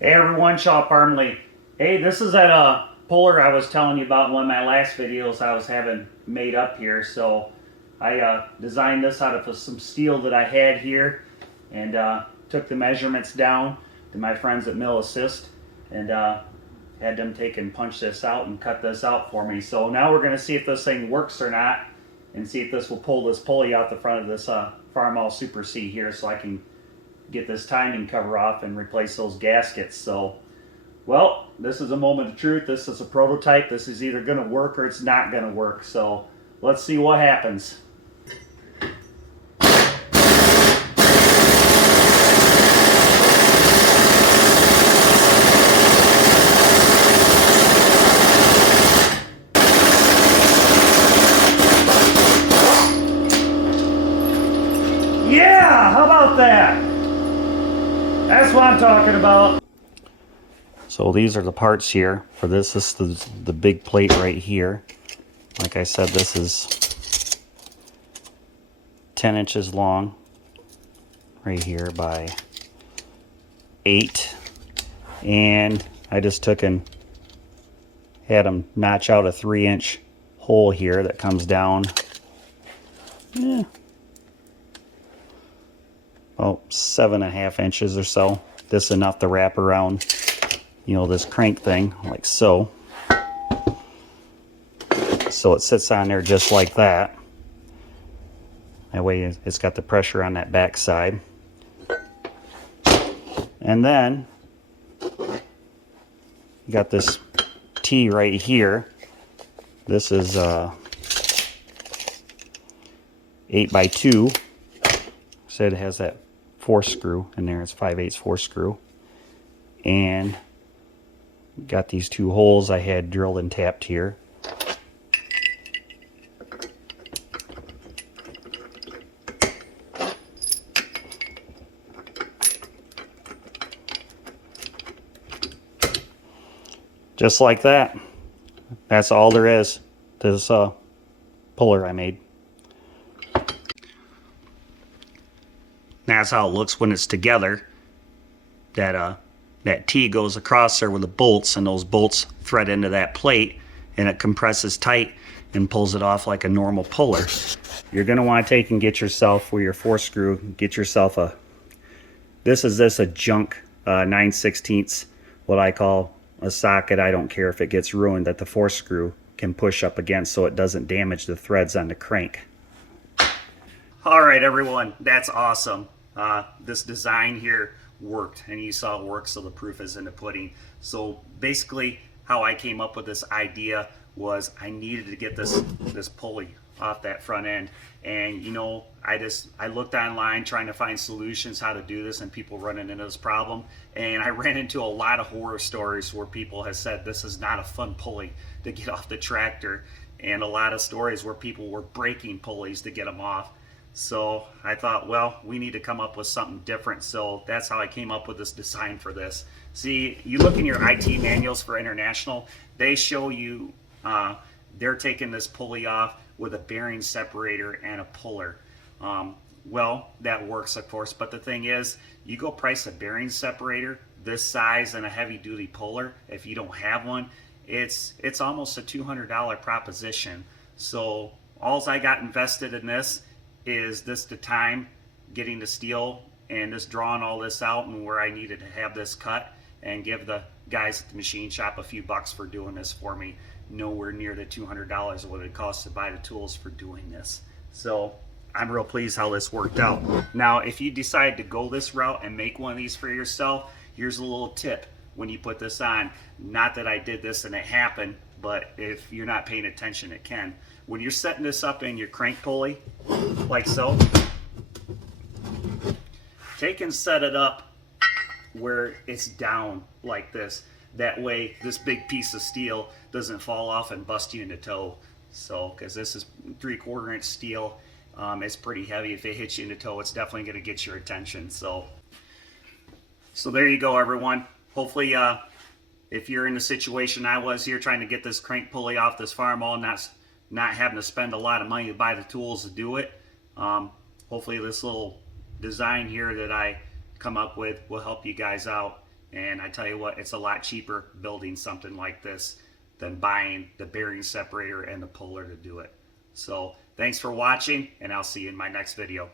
Hey everyone, Shop Farmley. Hey, this is that puller I was telling you about in one of my last videos I was having made up here. So I designed this out of some steel that I had here and took the measurements down to my friends at Mill Assist and had them take and punch this out and cut this out for me. So now we're going to see if this thing works or not and see if this will pull this pulley out the front of this Farmall Super C here so I can get this timing cover off and replace those gaskets. So, well, this is a moment of truth. This is a prototype. This is either going to work or it's not going to work. So, let's see what happens. Yeah, how about that? That's what I'm talking about. So these are the parts here for this. This is the big plate right here. Like I said, this is 10 inches long right here by 8. And I just took and had them notch out a 3-inch hole here that comes down about 7.5 inches or so. This is enough to wrap around, you know, this crank thing like so. So it sits on there just like that. That way it's got the pressure on that back side. And then you got this T right here. This is 8x2. So it has that 4 screw in there. It's 5/8 4 screw. And got these 2 holes I had drilled and tapped here. Just like that. That's all there is to this puller I made. That's how it looks when it's together. That T goes across there with the bolts, and those bolts thread into that plate, and it compresses tight and pulls it off like a normal puller. You're going to want to take and get yourself, for your 4 screw, get yourself a, this is a junk 9/16, what I call a socket. I don't care if it gets ruined, that the 4 screw can push up against so it doesn't damage the threads on the crank. All right, everyone, that's awesome. This design here worked, and you saw it work, so the proof is in the pudding. So basically how I came up with this idea was I needed to get this pulley off that front end. And you know, I looked online trying to find solutions how to do this and people running into this problem, and I ran into a lot of horror stories where people have said this is not a fun pulley to get off the tractor, and a lot of stories where people were breaking pulleys to get them off. So I thought, well, we need to come up with something different. So that's how I came up with this design for this. See, you look in your IT manuals for International, they show you they're taking this pulley off with a bearing separator and a puller. Well, that works, of course, but the thing is, you go price a bearing separator this size and a heavy duty puller, if you don't have one, it's almost a $200 proposition. So all I got invested in this is the time getting the steel and just drawing all this out, and where I needed to have this cut, and give the guys at the machine shop a few bucks for doing this for me. Nowhere near the $200 of what it costs to buy the tools for doing this. So I'm real pleased how this worked out. Now, if you decide to go this route and make one of these for yourself, here's a little tip when you put this on. Not that I did this and it happened, but if you're not paying attention, it can. When you're setting this up in your crank pulley, like so, take and set it up where it's down like this. That way this big piece of steel doesn't fall off and bust you in the toe. So, because this is 3/4 inch steel, it's pretty heavy. If it hits you in the toe, it's definitely going to get your attention. So there you go, everyone. Hopefully if you're in the situation I was here, trying to get this crank pulley off this Farmall, not having to spend a lot of money to buy the tools to do it, hopefully this little design here that I come up with will help you guys out. And I tell you what, it's a lot cheaper building something like this than buying the bearing separator and the puller to do it. So thanks for watching, and I'll see you in my next video.